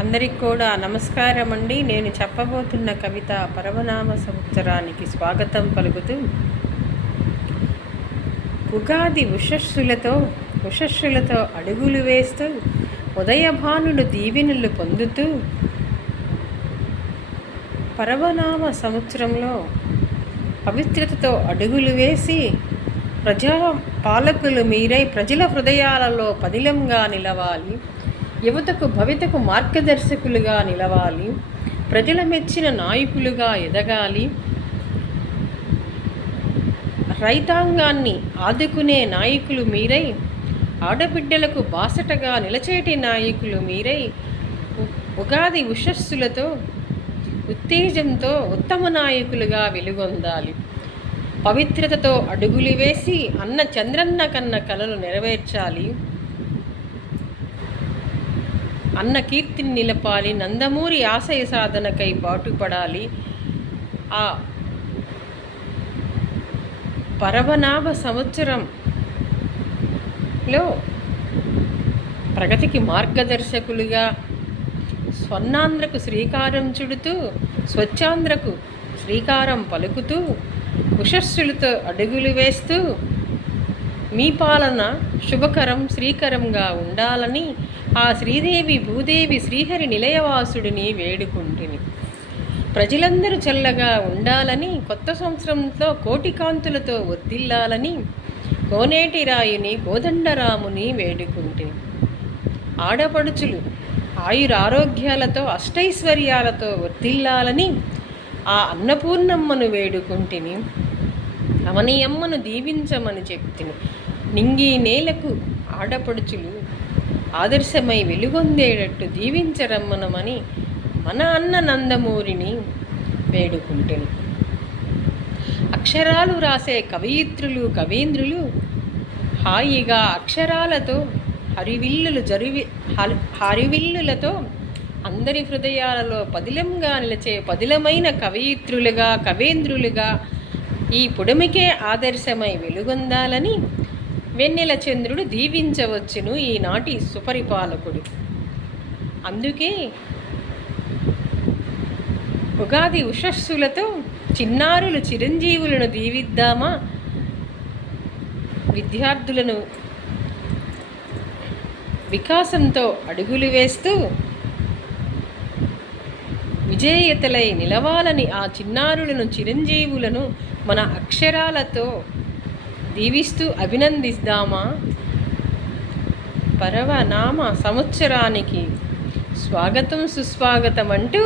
అందరికి కూడా నమస్కారం అండి. నేను చెప్పబోతున్న కవిత పరవనామ సంవత్సరానికి స్వాగతం పలుకుతూ, ఉగాది ఉషస్సులతో అడుగులు వేస్తూ, ఉదయభానుడు దీవెనలు పొందుతూ, పరవనామ సంవత్సరంలో పవిత్రతతో అడుగులు వేసి పాలకులు మీరై ప్రజల హృదయాలలో పదిలంగా నిలవాలి. యువతకు భవితకు మార్గదర్శకులుగా నిలవాలి. ప్రజల మెచ్చిన నాయకులుగా ఎదగాలి. రైతాంగాన్ని ఆదుకునే నాయకులు మీరై, ఆడబిడ్డలకు బాసటగా నిలచేటి నాయకులు మీరై, ఉగాది ఉషస్సులతో ఉత్తేజంతో ఉత్తమ నాయకులుగా వెలుగొందాలి. పవిత్రతతో అడుగులు వేసి అన్న చంద్రన్న కన్న కలలు నెరవేర్చాలి. అన్న కీర్తిని నిలపాలి. నందమూరి ఆశయ సాధనకై పాటుపడాలి. ఆ పరవనామ సంవత్సరంలో ప్రగతికి మార్గదర్శకులుగా, స్వర్ణాంధ్రకు శ్రీకారం చుడుతూ, స్వచ్ఛాంధ్రకు శ్రీకారం పలుకుతూ, ఉషస్సులతో అడుగులు వేస్తూ, మీ పాలన శుభకరం శ్రీకరంగా ఉండాలని ఆ శ్రీదేవి భూదేవి శ్రీహరి నిలయవాసుడిని వేడుకుంటుని, ప్రజలందరూ చల్లగా ఉండాలని, కొత్త సంవత్సరంలో కోటి కాంతులతో వర్ధిల్లాలని కోనేటి రాయుని కోదండరాముని వేడుకుంటుని, ఆడపడుచులు ఆయురారోగ్యాలతో అష్టైశ్వర్యాలతో వర్ధిల్లాలని ఆ అన్నపూర్ణమ్మను వేడుకుంటుని, అవనియమ్మను దీవించమని చెప్తిని. నింగి నేలకు ఆడపడుచులు ఆదర్శమై వెలుగొందేటట్టు దీవించరమ్మనమని మన అన్న నందమూరిని వేడుకుంటుని. అక్షరాలు రాసే కవయిత్రులు కవీంద్రులు హాయిగా అక్షరాలతో హరివిల్లులతో అందరి హృదయాలలో పదిలంగా నిలిచే పదిలమైన కవయిత్రులుగా కవేంద్రులుగా ఈ పుడమికే ఆదర్శమై వెలుగొందాలని వెన్నెల చంద్రుడు దీవించవచ్చును ఈనాటి సుపరిపాలకుడు. అందుకే ఉగాది ఉషస్సులతో చిన్నారులు చిరంజీవులను దీవిద్దామా, విద్యార్థులను వికాసంతో అడుగులు వేస్తూ విజేయతలై నిలవాలని ఆ చిన్నారులను చిరంజీవులను మన అక్షరాలతో దీవిస్తూ అభినందిద్దామా. పరవనామ సంవత్సరానికి స్వాగతం సుస్వాగతం అంటూ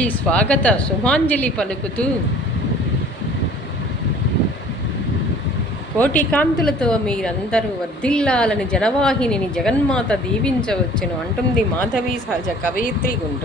ఈ స్వాగత శుభాంజలి పలుకుతూ, కోటి కాంతులతో మీరందరూ వర్ధిల్లాలని జనవాహినిని జగన్మాత దీవించవచ్చును అంటుంది మాధవి సహజ కవయిత్రి గుంటూరు.